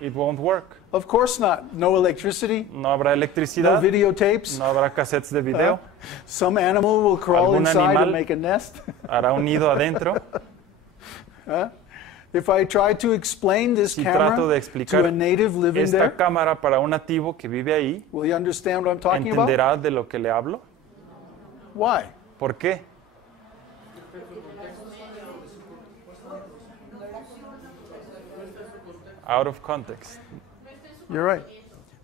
It won't work. Of course not. No electricity, No habrá no electricidad, videotapes. no habrá cassettes de video, Some animal will crawl Algún inside animal and make a nest. hará un nido adentro. If I try to explain this Si trato de camera explicar to a native living esta there, cámara para un nativo que vive ahí, will you understand what I'm talking about? ¿entenderá de lo que le hablo? Why? ¿Por qué? Out of context. You're right.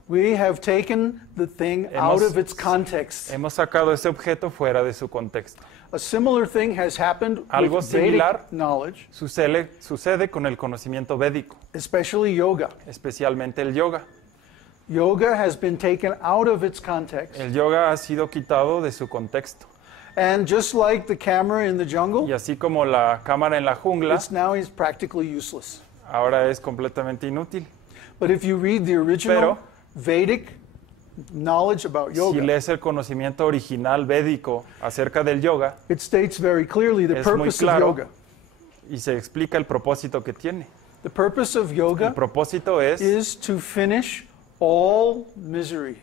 We have taken the thing out of its context. Hemos sacado ese objeto fuera de su contexto. A similar thing has happened Algo with similar Vedic knowledge, Sucede con el conocimiento védico, especially yoga. especialmente el yoga. Yoga has been taken out of its context. El yoga ha sido quitado de su contexto. And just like the camera in the jungle, Y así como la cámara en la jungla, it's now is practically useless. ahora es completamente inútil. But if you read the original Vedic knowledge about Si yoga, lees el conocimiento original védico acerca del yoga, it states very clearly the es muy purpose of claro yoga. y se explica el propósito que tiene. The purpose of El yoga propósito es is to finish all misery.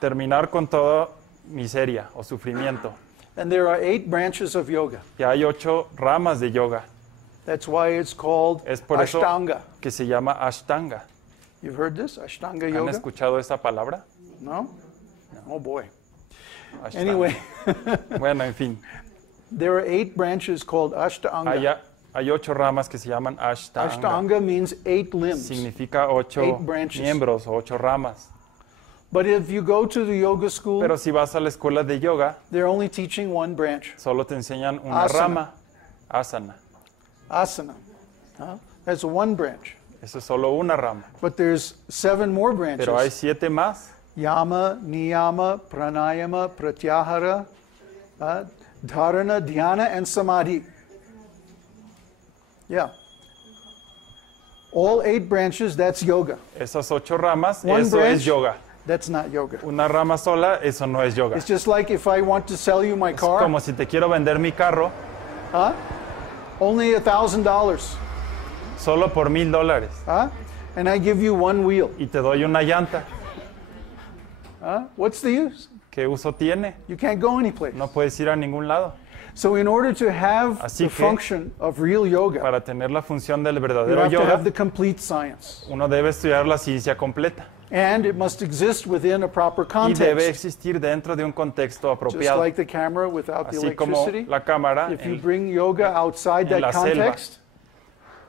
terminar con toda miseria o sufrimiento. And there are 8 branches of yoga. Y hay 8 ramas de yoga. That's why it's called Es por eso Ashtanga. que se llama Ashtanga. You've heard this? Ashtanga ¿Han yoga? escuchado esa palabra? No? Oh boy. Ashtanga. Anyway, Bueno, en fin. there are 8 branches called Ashtanga. Hay 8 ramas que se llaman Ashtanga. Ashtanga means 8 limbs. Significa 8 8 branches. miembros o 8 ramas. But if you go to the yoga school, Pero si vas a la escuela de yoga, they're only teaching one branch. solo te enseñan una Asana. rama, asana. Asana. That's one branch. Eso es solo una rama. But there's 7 more branches. Pero hay 7 más. Yama, Niyama, Pranayama, Pratyahara, Dharana, Dhyana, and Samadhi. Yeah. All 8 branches, that's yoga. Esas 8 ramas, One eso branch. es yoga. That's not yoga. Una rama sola, eso no es yoga. It's just like if I want to sell you my Es car, como si te quiero vender mi carro only $1,000, solo por $1,000 and I give you one wheel. y te doy una llanta. What's the use? ¿Qué uso tiene? You can't go anyplace. No puedes ir a ningún lado. So in order to have Así the que, function of real yoga, Para tener la función del you verdadero have to have yoga, the complete science. uno debe estudiar la ciencia completa And it must exist within a proper y debe context. existir dentro de un contexto Just apropiado. like the camera without the Así como electricity. la cámara, If you bring yoga outside en la that selva, context,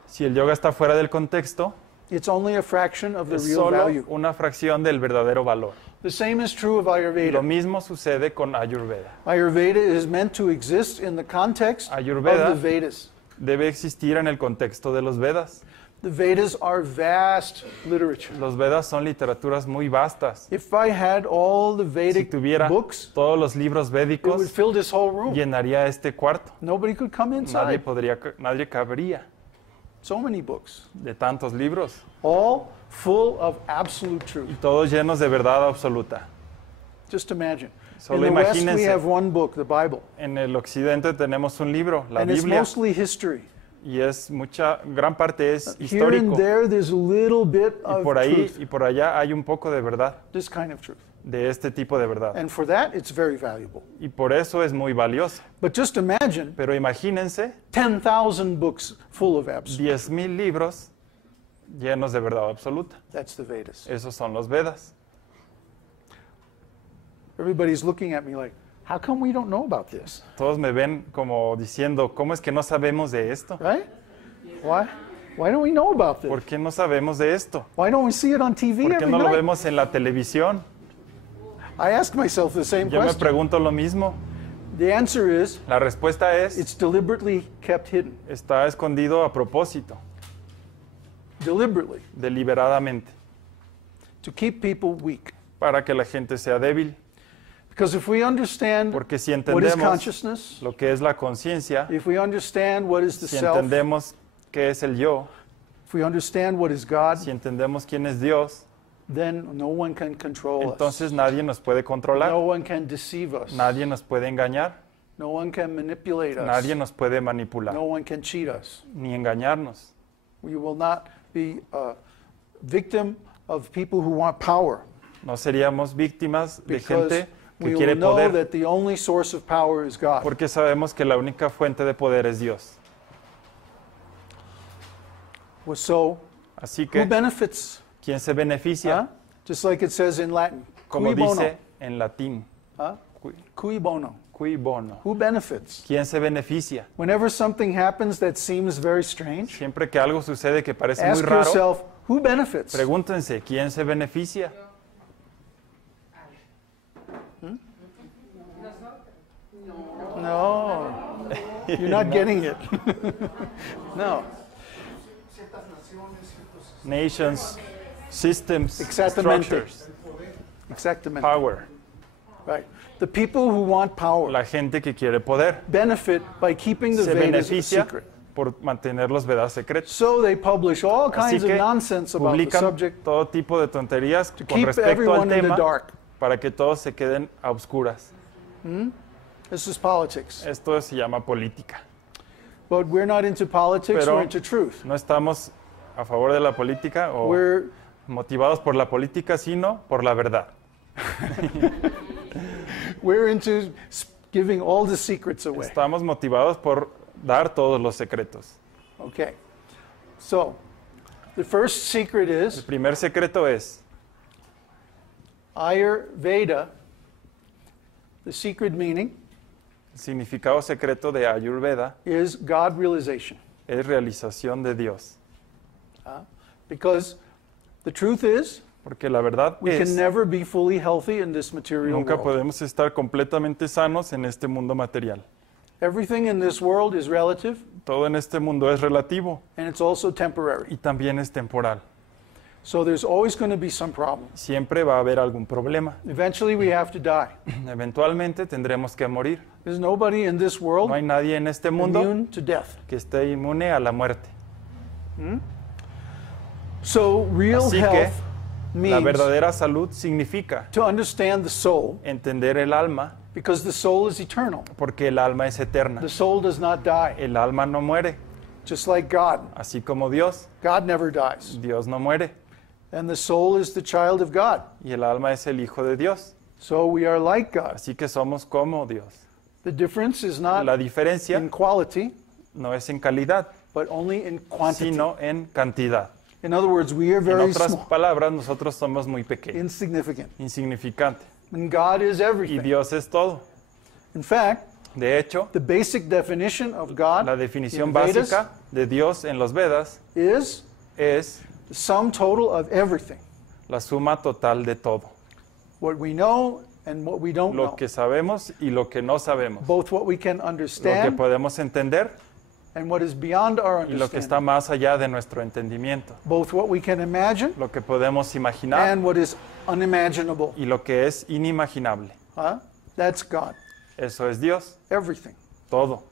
si el yoga está fuera del contexto, it's only a fraction of the es real solo value. una fracción del verdadero valor. The same is true of Lo Ayurveda. mismo sucede con Ayurveda. Ayurveda is meant to exist in the context Ayurveda of the Vedas. Debe existir en el contexto de los Vedas. The Vedas are vast literature. Los Vedas son literaturas muy vastas. If I had all the Si Vedic tuviera books, todos los libros it would védicos, fill this whole room. llenaría este cuarto. Nobody could come inside. Nadie cabría So many books, de tantos libros. all full of absolute truth. Y todos llenos de verdad absoluta. Just imagine. Solo In the West, we imagínense. have one book, the Bible, En el occidente tenemos un libro, la and it's Biblia, mostly history. y gran parte es Here and histórico. there, there's a little bit Y of por ahí truth, y por allá hay un poco de verdad, this kind of truth. de este tipo de verdad. And for that, it's very valuable. Y por eso es muy valioso. But just imagine Pero imagínense 10,000 books full of absolute. 10,000 libros llenos de verdad absoluta. That's the Vedas. Esos son los Vedas. Everybody's looking at me like, how come we don't know about this? Todos me ven como diciendo, ¿cómo es que no sabemos de esto? Right? Why? Why don't we know about this? ¿Por qué no sabemos de esto? Why don't we see it on TV ¿Por qué every no lo night? vemos en la televisión? I ask myself the same Yo me question. pregunto lo mismo. The answer is, La respuesta es, it's deliberately kept hidden. está escondido a propósito, Deliberately. deliberadamente, To keep people weak. para que la gente sea débil. Because if we understand Porque si what is entendemos consciousness, lo que es la conciencia, if we understand what is the si self, entendemos qué es el yo, if we understand what is God, si entendemos quién es Dios, then no one can control us. entonces nadie nos puede controlar, No one can deceive us. nadie nos puede engañar, No one can manipulate us. Nadie nos puede manipular, No one can cheat us. ni engañarnos. We will not be a victim of people who want power, No seríamos víctimas de because gente que we quiere will know poder, that the only source of power is God. porque sabemos que la única fuente de poder es Dios. So, Así who que, benefits? ¿quién se beneficia? Huh? Just like it says in Latin. Como Cui bono? dice en latín, Huh? cui, Cui bono? cui bono. Who benefits? ¿Quién se beneficia? Whenever something happens that seems very strange, Siempre que algo sucede que parece muy ask raro, yourself, who benefits? pregúntense, ¿quién se beneficia? No, you're not getting it. No, Nations, systems, Exactamente. structures, exactamente. power. Right. The people who want power La gente que quiere poder benefit by keeping the se Vedas a beneficia secret. por mantener los Vedas secretos. So they publish all Así kinds of que nonsense about the publican subject todo tipo de tonterías to con keep respecto al everyone in the tema dark. para que todos se queden a oscuras. This is politics. Esto se llama política. But we're not into politics, Pero we're into truth. no estamos a favor de la política o We're motivados por la política, sino por la verdad. we're into giving all the secrets away. Estamos motivados por dar todos los secretos. Okay. So, the first secret El is primer secreto es, Ayurveda. The secret meaning el significado secreto de Ayurveda is God realization. es realización de Dios. Because the truth is, Porque la verdad we can es, never be fully healthy in this material nunca world. podemos estar completamente sanos en este mundo material. Everything in this world is relative, Todo en este mundo es relativo and it's also temporary. y también es temporal. So there's always going to be some problem. Siempre va a haber algún problema. Eventually we have to die. Eventualmente tendremos que morir. There's nobody in this world No hay nadie en este mundo immune to death. que esté inmune a la muerte. So real Así que health la means verdadera salud significa to understand the soul, entender el alma, because the soul is eternal. porque el alma es eterna. The soul does not die, El alma no muere, just like God. así como Dios. God never dies. Dios no muere And the soul is the child of God. y el alma es el hijo de Dios. So we are like God. Así que somos como Dios. The difference is not La diferencia in quality, no es en calidad, but only in quantity. sino en cantidad. In other words, we are En very otras small, palabras, nosotros somos muy pequeños, insignificant. insignificantes, And God is y everything. Dios es todo. In fact, De hecho, the basic definition of God la in definición the Vedas básica de Dios en los Vedas is es the sum total of everything. la suma total de todo. What we know and what we don't Lo know. que sabemos y lo que no sabemos. Both what we can Lo que understand podemos entender and what is beyond our y lo que está understanding. más allá de nuestro entendimiento. Both what we can imagine Lo que podemos imaginar and what is unimaginable. y lo que es inimaginable. That's God. Eso es Dios, Everything. todo.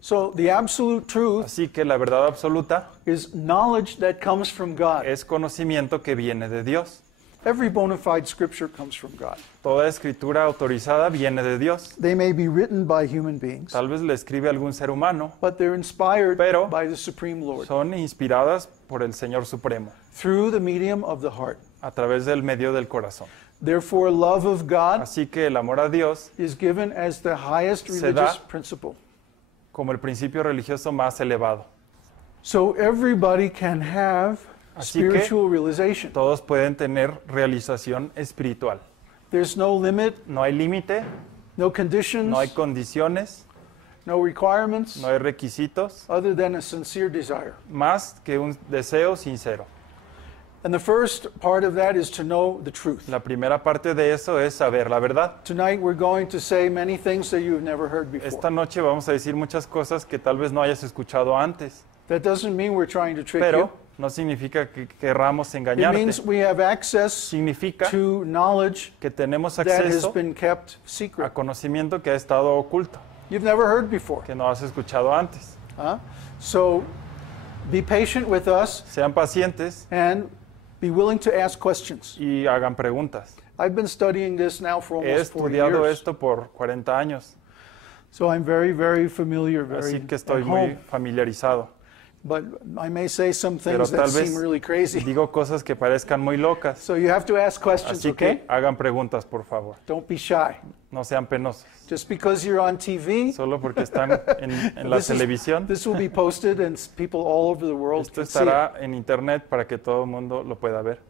So the absolute truth Así que la verdad absoluta is knowledge that comes from God. es conocimiento que viene de Dios. Every bona fide scripture comes from God. Toda escritura autorizada viene de Dios. They may be written by human beings, Tal vez le escribe algún ser humano, but they're inspired Pero by the Supreme Lord son inspiradas por el Señor Supremo, through the medium of the heart. a través del medio del corazón. Therefore, love of God Así que el amor a Dios, is given as the highest Se religious da. principle. como el principio religioso más elevado. So everybody can have Así que spiritual realization. todos pueden tener realización espiritual. There's no limit, No hay límite, no conditions, no hay condiciones, no requirements, no hay requisitos, other than a sincere desire. más que un deseo sincero. And the first part of that is to know the truth. La primera parte de eso es saber la verdad. Tonight we're going to say many things that you've never heard before. Esta noche vamos a decir muchas cosas que tal vez no hayas escuchado antes, That doesn't mean we're trying to trick pero no significa que querramos you. It engañarte. means we have access Significa to knowledge que tenemos that has acceso been kept a secret. conocimiento que ha estado oculto, You've never heard before. que no has escuchado antes. So be patient with us Sean pacientes and be willing to ask questions. y hagan preguntas. I've been studying this now for He almost 40 estudiado years. esto por 40 años. So I'm very, very familiar, very Así que estoy at muy home. familiarizado. But I may say some Pero things that tal seem vez really crazy. digo cosas que parezcan muy locas. So you have to ask questions, Así okay? que hagan preguntas, por favor. Don't be shy. No sean penosos. Just because you're on TV, Solo porque están en la televisión. this will be posted and people all over the world Esto can see it. estará en internet para que todo el mundo lo pueda ver.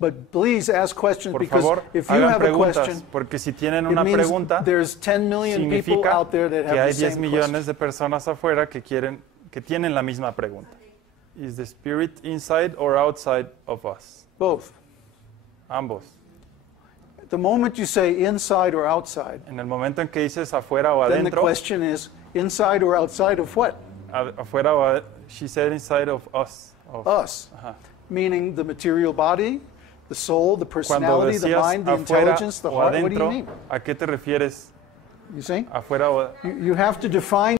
But please ask questions Por because favor, if you hagan have a preguntas, question, porque si tienen it una means pregunta, there's 10 million people significa out there that que hay have the 10 same millones question. de personas afuera que tienen la misma pregunta. Is the spirit inside or outside of us? Both. Ambos. The moment you say inside or outside, En el momento en que dices afuera o then the adentro, question is inside or outside of what? afuera o she said inside of us. Us. Ajá. Meaning the material body, the soul, the Cuando personality, the decías mind, the afuera intelligence, the o heart. What do you adentro, mean? ¿a qué te refieres? You see? Afuera o You have to define